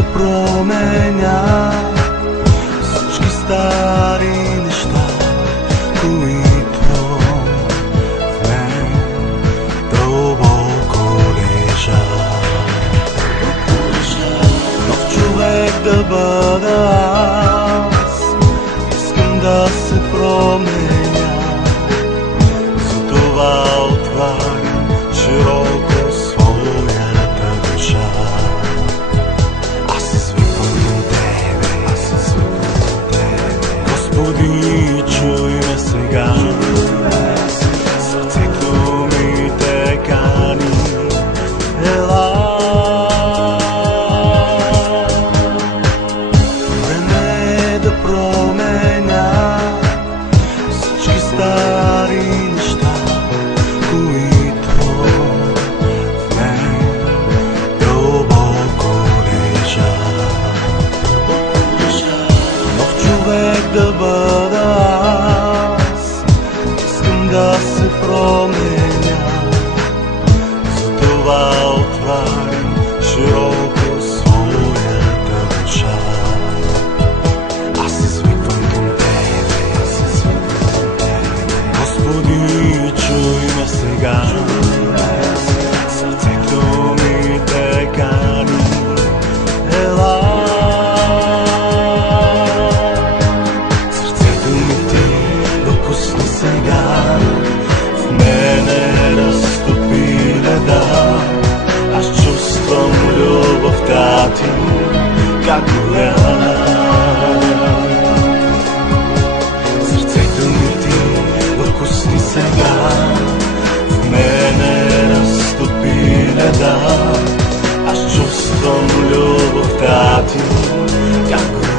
да променя всички стари неща, които в мен дълбоко лежат. Нов човек да бъда аз, искам да се променя, затова отварям широко своята душа. Аз се свиквам към Тебе, Господи, чуй ме сега. Сърцето ми те кани, ела. Време е да променя всички стари неща, които в мен дълбоко лежат. Нов човек да бъда аз, искам да се променя, затова отварям широко своята душа. Аз се свиквам към Тебе, Господи, чуй ме сега. Сърцето ми те кани, ела. Сърцето ми ти докосни сега, в мене разтопи леда. Аз чувствам любовта ти, как горя. Сърцето ми ти докосни сега, в мене разтопи леда. Аз чувствам любовта ти, как горя.